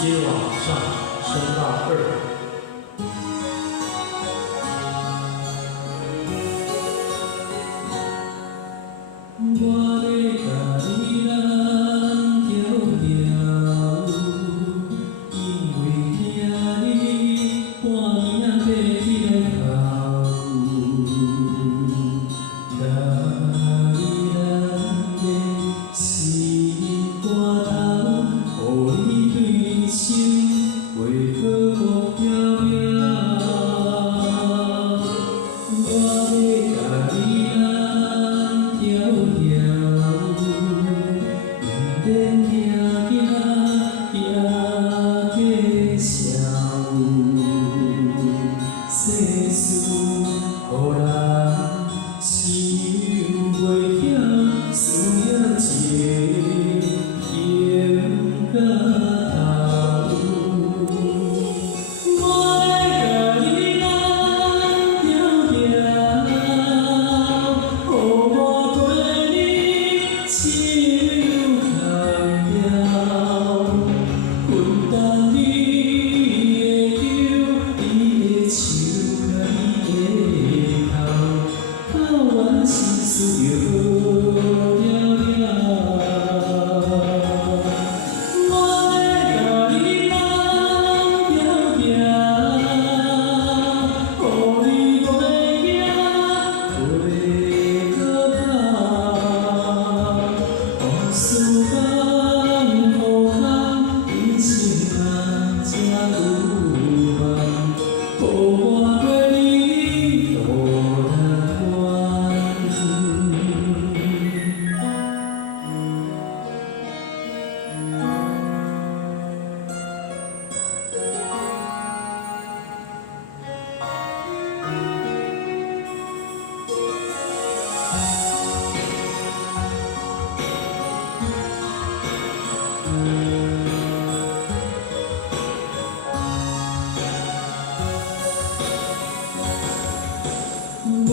接往上升到2。我要甲你人条条，因为惊你半暝爬起来哭，甲你人的心肝头，予你对人生为好目标命。我要甲你人条条，认真行行行下世事予人想袂晓，需要一个情甲头。我要甲你人条条，予我对你手空调，分担你的忧，你的手甲你的头，透阮心事就好了了。我要甲你人条条，予你袂惊袂可怕，往事放好空，人生啊才有梦，予我对你路难关。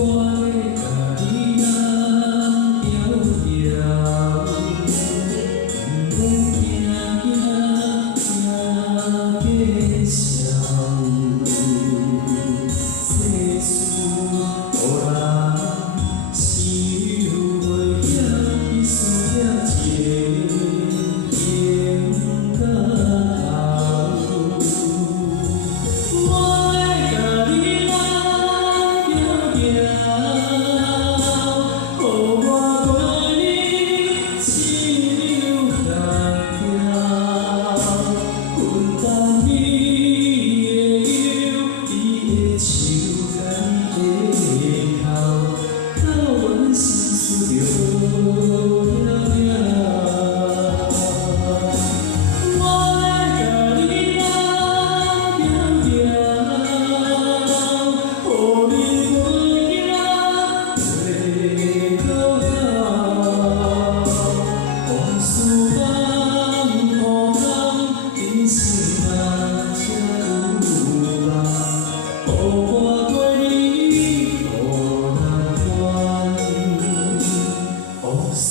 我要甲你人条条，认真行行下世事予人想袂晓，需要一个情甲头。我要甲你人条条，予我对你手空调，分担你的忧，你的手甲你的头，透阮心事就好了了。我要甲你人条条，予你袂惊袂可怕，往事放好空，人生啊才有梦，予我对你路难关。往事